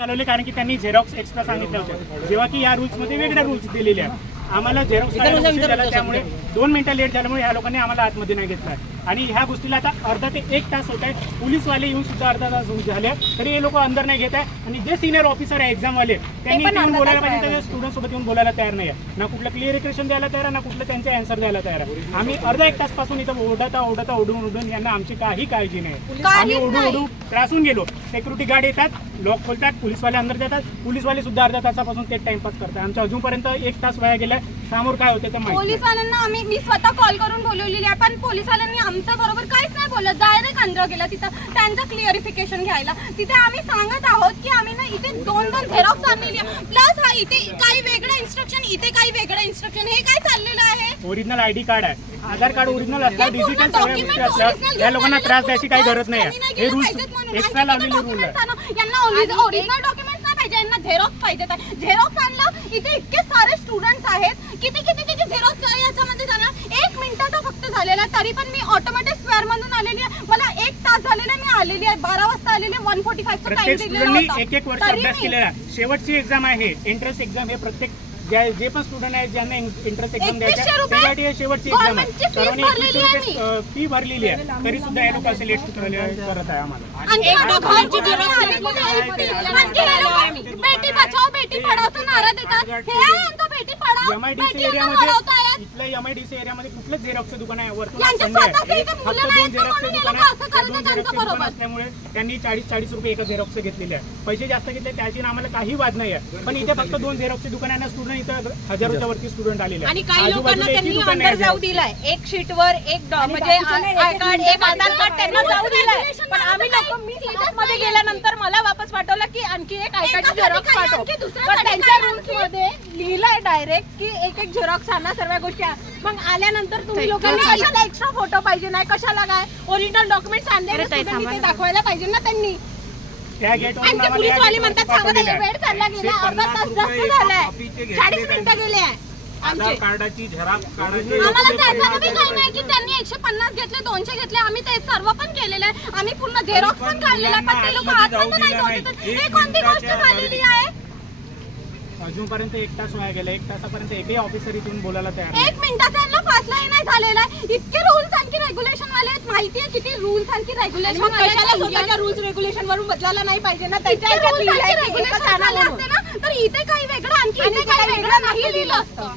चालवले कारण की त्यांनी झेरॉक्स एक्स्ट्रा सांगितले होते, जेव्हा की या रूल्समध्ये वेगळ्या रूल्स दिलेले आहेत. आम्हाला झेरॉक्स झाला त्यामुळे 2 मिनिटं लेट झाल्यामुळे ह्या लोकांनी आम्हाला आतमध्ये नाही घेतला आणि ह्या गोष्टीला आता अर्धा ते 1 तास होत आहे. पोलीसवाले येऊन सुद्धा अर्धा तास झाले तरी हे लोक अंदर नाही घेत आहे आणि जे सिनियर ऑफिसर आहे एक्झामवाले त्यांनी येऊन बोलायला पाहिजे, त्याच्या स्टुडंट सोबत येऊन बोलायला तयार नाही आहे. ना कुठलं क्लिअरिफिकेशन द्यायला तयार आहे, ना कुठलं त्यांचे आन्सर द्यायला तयार आहे. आम्ही अर्धा 1 तासपासून इथं ओढून यांना आमची काही काळजी नाही. आम्ही ओढून त्रासून गेलो. सिक्युरिटी गार्ड येतात, लॉक खोलतात, पोलीसवाले अंदर जातात. पोलीसवाले सुद्धा अर्ध्या तासापासून ते टाइमपास करतात. आमच्या अजूनपर्यंत 1 तास वाया गेला. समोर काय होते तर पोलीसवाल्यांना मी स्वतः कॉल करून बोलवलेली आहे, पण पोलीसवाल्यांनी आमच्या बरोबर काहीच नाही बोलत. डायरेक्ट अंदर गेला तिथं त्यांचं क्लिअरिफिकेशन घ्यायला. तिथे आम्ही सांगत आहोत की आम्ही ना इथे 2 झेरॉक्स आणलेली आहे, प्लस हा इथे काही वेगळं इन्स्ट्रक्शन, इथे काही वेगळं इन्स्ट्रक्शन. हे काय चाललेलं आहे? ओरिजिनल आयडी कार्ड आहे, आधार कार्ड ओरिजिनल असतं, डिजिटल सगळ्या गोष्टी असतात. या लोकांना त्रास द्यायची काही गरज नाही आहे. हे रूल्स एक्स्ट्रा लावलेले रूल आहे. यांना ओरिजिनल डॉक्युमेंट नाही पाहिजे, यांना झेरॉक्स पाहिजे. झेरॉक्स आणलं, इथे इतके सारे स्टुडंट्स आहेत, किती त्याचे झेरॉक्स याच्यामध्ये जाणार. 1 मिनिटाचा फक्त झालेला, तरी पण मी ऑटोमॅटिक स्क्वेअर मधून आलेली आहे. मला 1 तास झालेला, मी आलेली आहे 12 वाजता आलेली आहे. 1:45 चा टाइम दिलेला होता. एक वर्ष अभ्यास केलेला. शेवटची एक्झाम आहे एंट्रन्स एक्झाम. हे प्रत्येक जे पण स्टुडंट आहेत ज्यांना एंट्रन्स एक्झाम द्यायची त्यासाठी हे शेवटची एक्झाम आहे. सर्वांनी 21 रुपये फी भरलेली आहे, तरी सुद्धा हे लोक असे लेट करत आहे आम्हाला. बेटी बचाओ बेटी पढाओचा नारा देतात. हे आहे यांचा बेटी पढाओ. MIDC एरियामध्ये, इथल्या MIDC एरियामध्ये कुठलंच झेरॉक्सचं दुकान आहे वरतून संडे आहे. फक्त 2 झेरॉक्सचे दुकान आहे. 2 झेरॉक्सचे दुकान असल्यामुळे त्यांनी 40 रुपये एका झेरॉक्सचे घेतलेले आहे. पैसे जास्त घेतले त्याची आम्हाला काही वाद नाही आहे, पण इथे फक्त 2 झेरॉक्सचे दुकान आहे. स्टुडंट इथं हजारोच्या वरती स्टुडंट आलेले आणि काही लोकांना त्यांनी अंदर जाऊ दिलाय. 1 शीटवर 1 म्हणजे आय कार्ड, 1 आधार कार्ड त्यांना जाऊ दिलाय. पण आम्ही लोक मी मध्ये गेल्यानंतर मला वापस पाठवलं की आणखी 1 आय कार्ड झेरॉक्स पाठव. पण त्यांच्या रूल्स मध्ये लिहिलंय डायरेक्ट की 1 झेरॉक्स आणा, सर्व गोष्टी. मग आल्यानंतर तुम्ही लोकांनी कशाला एक्स्ट्रा फोटो पाहिजे नाही, कशाला काय ओरिजिनल डॉक्युमेंट्स आणले ते दाखवायला पाहिजे ना त्यांनी. पोलीसवाले म्हणतात सांगत वेळ चालला गेला, अर्धा तास जास्त झालाय, 40 मिनिटं गेले आमचे. कार्डाची झेरॉक्स काढायची. आम्हाला त्याचं बी काही नाही की त्यांनी 150 घेतले, 200 घेतले. आम्ही ते सर्व पण केलेलं आहे. आम्ही पूर्ण झेरॉक्स पण काढलेला आहे, पण ते लोक आतमध्ये नाही जाऊ देत. हे कोणती गोष्ट झालेली आहे? अजूनपर्यंत 1 तास वाया गेला. 1 तासापर्यंत एकही ऑफिसर इथून बोलायला तयार 1 मिनिटाचा यांना फासलाही नाही झालेला आहे. इतके रूल्स आणखी रेग्युलेशन वाले आहेत. माहिती आहे किती रूल्स आणखी रेग्युलेशन कशाला स्वतःच्या रूल्स रेग्युलेशन वरून बदलायला नाही पाहिजे ना. त्याच्या तर इथे काही वेगळं आणखी इथे काही वेगळं नाही लिहिलं असतं.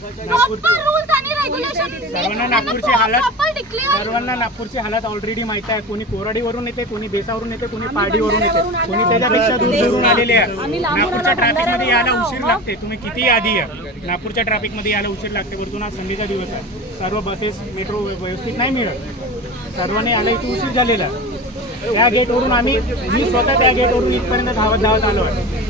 प्रॉपर रूल्स आणि रेग्युलेशन. सर्वांना नागपूरची हालत ऑलरेडी माहिती आहे. कोणी कोराडीवरून येते, कोणी बेसावरून येते, कोणी पारडीवरून येते, कोणी त्याच्यापेक्षा दूरून आलेले आहे. नागपूरच्या ट्रॅफिकमध्ये यायला उशीर लागते. तुम्ही किती आधी आहे, नागपूरच्या ट्रॅफिकमध्ये यायला उशीर लागते. वरतून आज संडेचा दिवस आहे, सर्व बसेस मेट्रो व्यवस्थित नाही मिळत. सर्वांनी यायला इथे उशीर झालेला आहे. त्या गेटवरून मी स्वतः त्या गेटवरून इथपर्यंत धावत आलो आहे.